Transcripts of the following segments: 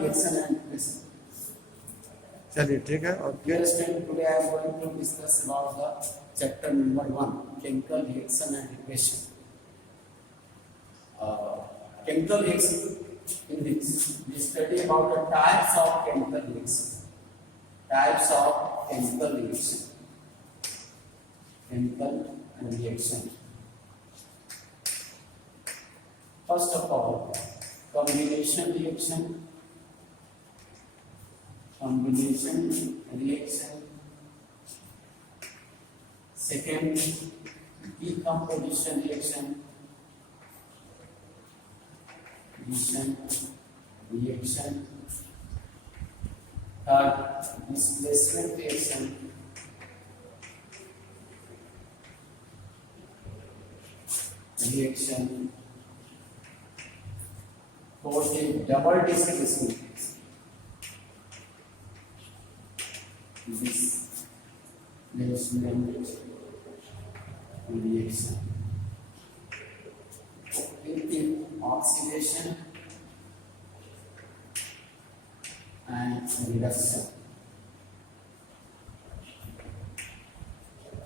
reaction and reaction. चलिए ठीक है और Dear student, today I am going to discuss about the chapter number 1, chemical reaction and reaction. Chemical reaction, in this we study about the types of chemical reaction. Types of chemical reaction. Chemical reaction. First of all, combination reaction. Combination reaction. Second, decomposition reaction. Reaction. Third, displacement reaction. Reaction. Fourth is double displacement. Displacement reaction. Fifth is oxidation and reduction.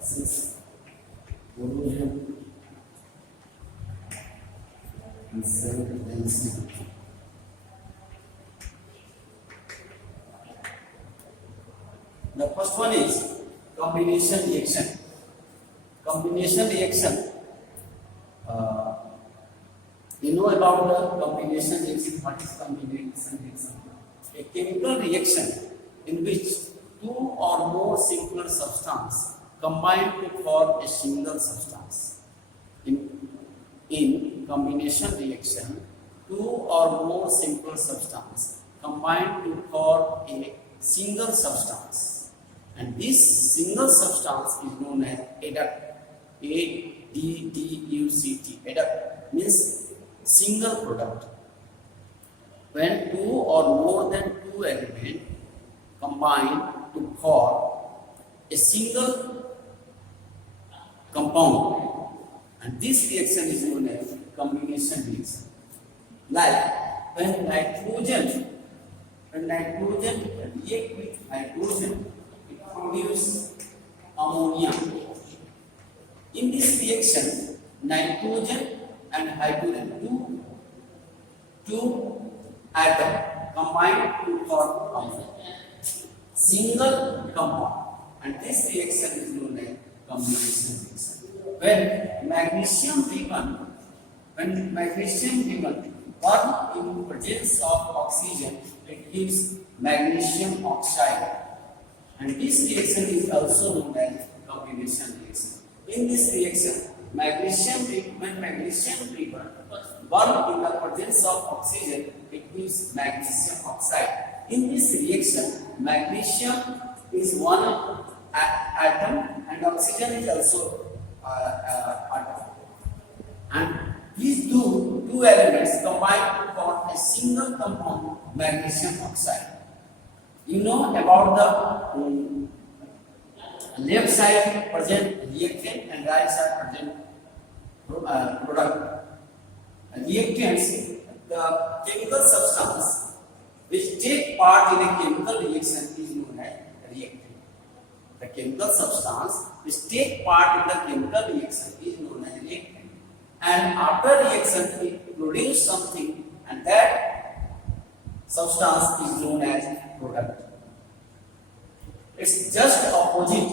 Sixth, corrosion and self-density. The first one is combination reaction. Combination reaction. You know about the combination reaction. What is combination reaction? A chemical reaction in which two or more simpler substances combine to form a single substance. In combination reaction, two or more simple substances combine to form a single substance, and this single substance is known as adduct. ADDUCT. Adduct means single product. When two or more than two elements combine to form a single compound, and this reaction is known as combination reaction. Like when nitrogen react with hydrogen, it produces ammonia. In this reaction, nitrogen and hydrogen, two atoms combine to form a single compound, and this reaction is known as combination reaction. When magnesium given burn in presence of oxygen, it gives magnesium oxide, and this reaction is also known as combination reaction. In this reaction, when magnesium burn in the presence of oxygen, it gives magnesium oxide. In this reaction, magnesium is one atom and oxygen is also atom, and these two elements combine to form a single compound, magnesium oxide. You know about the left side present reactant and right side present product. Reactants, the chemical substance which take part in a chemical reaction is known as reactant. The chemical substance which take part in the chemical reaction is known as reactant. And after reaction, it produces something, and that substance is known as product. It's just opposite.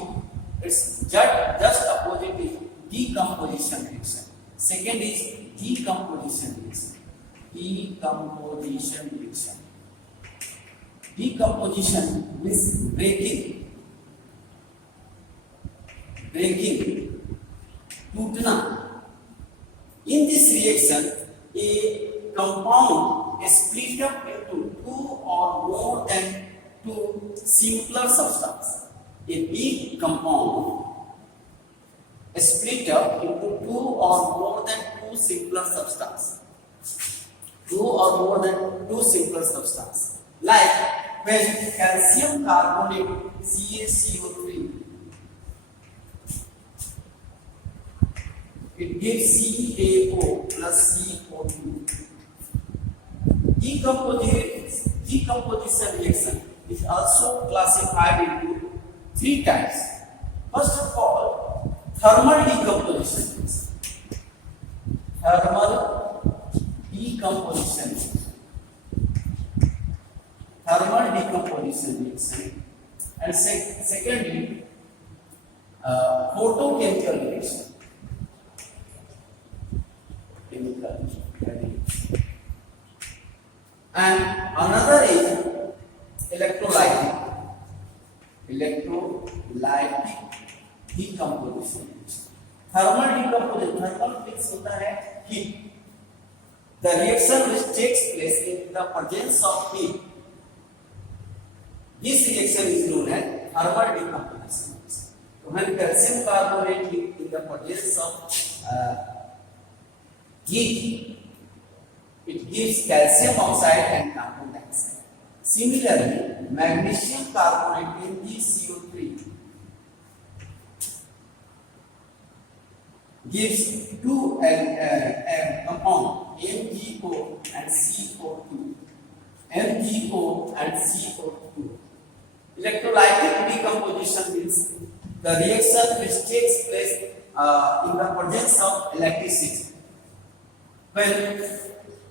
It's just opposite is decomposition reaction. Second is decomposition reaction. Decomposition reaction. Decomposition means breaking, टूटना. In this reaction, a compound is split up into two or more than two simpler substances. A big compound is split up into two or more than two simpler substances. Like when calcium carbonate CaCO3, it gives CaO plus CO2. decomposition reaction is also classified into three types. First of all, thermal decomposition reaction. Thermal decomposition. Thermal decomposition reaction. And secondly, photochemical reaction. Chemical reaction. And another is electrolytic decomposition. Thermal decomposition, thermal means होता है heat. The reaction which takes place in the presence of heat. This reaction is known as thermal decomposition. So when calcium carbonate in the presence of heat, it gives calcium oxide and carbon dioxide. Similarly, magnesium carbonate MgCO3 gives two compound MgO and CO2. MgO and CO2. Electrolytic decomposition means the reaction which takes place in the presence of electricity. When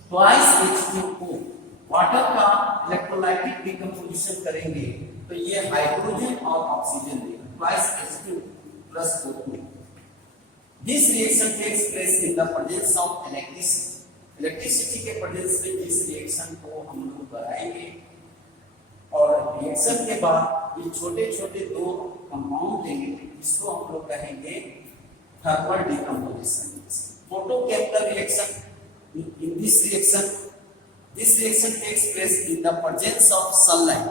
twice H2O water का electrolytic decomposition करेंगे तो ये hydrogen और oxygen देगा, twice H2 plus O2. This reaction takes place in the presence of electricity. Electricity के presence में इस reaction को हम लोग कराएंगे और रिएक्शन के बाद ये छोटे छोटे दो कंपाउंड लेंगे, इसको हम लोग कहेंगे thermal decomposition. Photochemical reaction. In this reaction takes place in the presence of sunlight.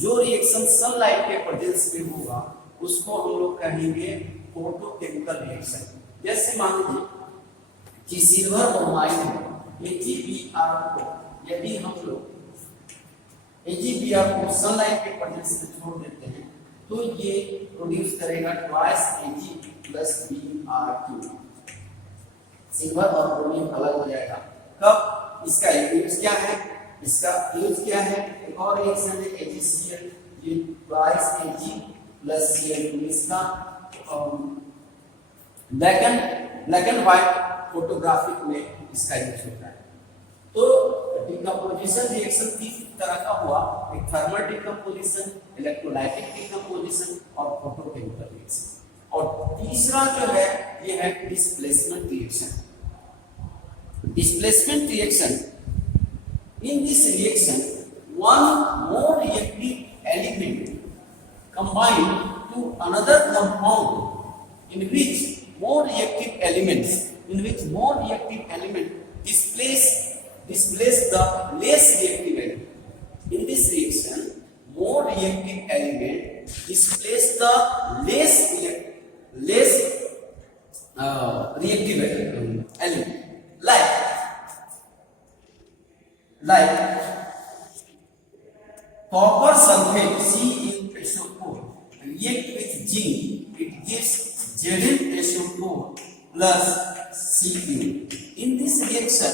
जो रिएक्शन सनलाइट के प्रेजेंस में होगा उसको हम लोग कहेंगे फोटोकेमिकल रिएक्शन. जैसे मान लीजिए कि सिल्वर ब्रोमाइड AgBr को यदि हम लोग AgBr को सनलाइट के प्रेजेंस में छोड़ देते हैं तो ये प्रोड्यूस करेगा twice Ag plus Br3. Silver और ब्रोमीन अलग हो जाएगा. कब? इसका यूज क्या है? इसका यूज क्या है? एक और रिएक्शन है AgCl, ये ट्वाइस Ag प्लस Cl. इसका ब्लैक एंड व्हाइट फोटोग्राफिक में इसका यूज होता है. तो डिकम्पोजिशन रिएक्शन तीन तरह का हुआ, एक थर्मल डिकम्पोजिशन, इलेक्ट्रोलाइटिक डिकम्पोजिशन और फोटोकेमिकल रिएक्शन. और तीसरा जो है ये है displacement reaction. Displacement reaction. In this reaction, one more reactive element combined to another compound in which more reactive element displace the less reactive element. In this reaction, more reactive element displace the less reactive element. Like copper sulfate CuSO4 react with zinc, it gives ZnSO4 plus Cu. In this reaction,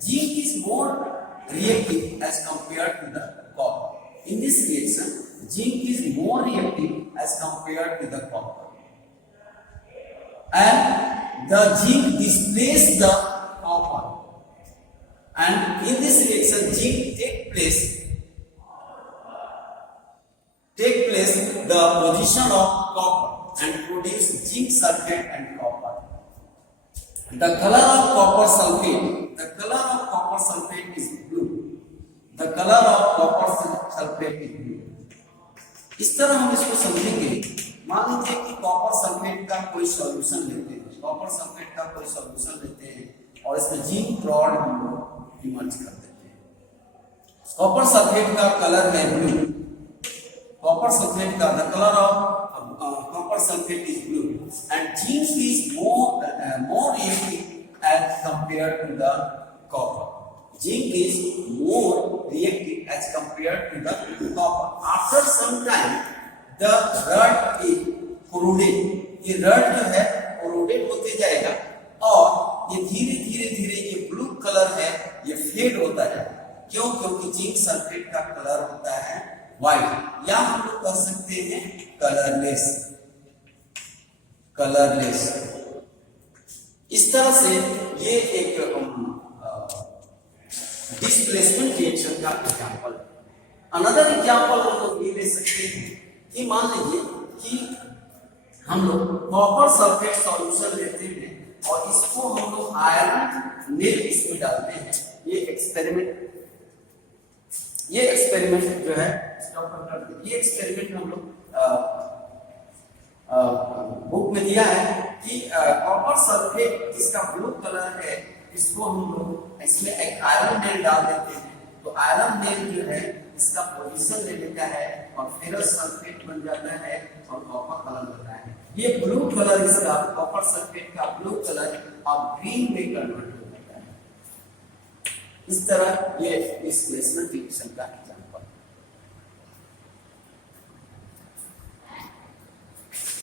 zinc is more reactive as compared to the copper. In this reaction, zinc is more reactive as compared to the copper, and the zinc displaces the copper. And in this reaction, zinc take place the position of copper and produce zinc sulfate and copper. The color of copper sulfate is blue. The color of copper sulfate is blue. इस तरह हम इसको समझेंगे. मान लीजिए कि copper sulphate का कोई सॉल्यूशन लेते हैं, और इसमें जिंक रॉड हम लोग इमर्ज कर देते हैं. कॉपर सल्फेट का कलर है blue. The color of copper sulfate is blue, and zinc is more reactive as compared to the copper. Zinc is more reactive as compared to the copper. After some time, the rod is corroded. ये rod जो है corroded होते जाएगा और ये धीरे धीरे ये ब्लू कलर है ये फेड होता जाएगा. क्यों? क्यों? क्योंकि जिंक सल्फेट का कलर होता है व्हाइट, या हम लोग कह सकते हैं कलरलेस। कलरलेस इस तरह से ये एक डिस्प्लेसमेंट रिएक्शन का एग्जांपल है। अनदर एग्जांपल हम लोग ये ले सकते हैं कि मान लीजिए कि हम लोग कॉपर सल्फेट सॉल्यूशन लेते हैं और इसको हम लोग आयरन नील इसमें डालते हैं। ये एक्सपेरिमेंट जो है ये एक्सपेरिमेंट हम लोग बुक में दिया है कि कॉपर सल्फेट जिसका ब्लू कलर है इसको हम लोग इसमें एक आयरन नेल डाल देते हैं, तो आयरन नेल जो है इसका पोजीशन ले लेता है और फेरस सल्फेट बन जाता है और कॉपर कलर बनता है। ये ब्लू कलर इसका कॉपर सल्फेट का ब्लू कलर अब ग्रीन में कन्वर्ट हो जाता है। इस तरह ये डिस्प्लेसमेंट रिएक्शन का एग्जांपल।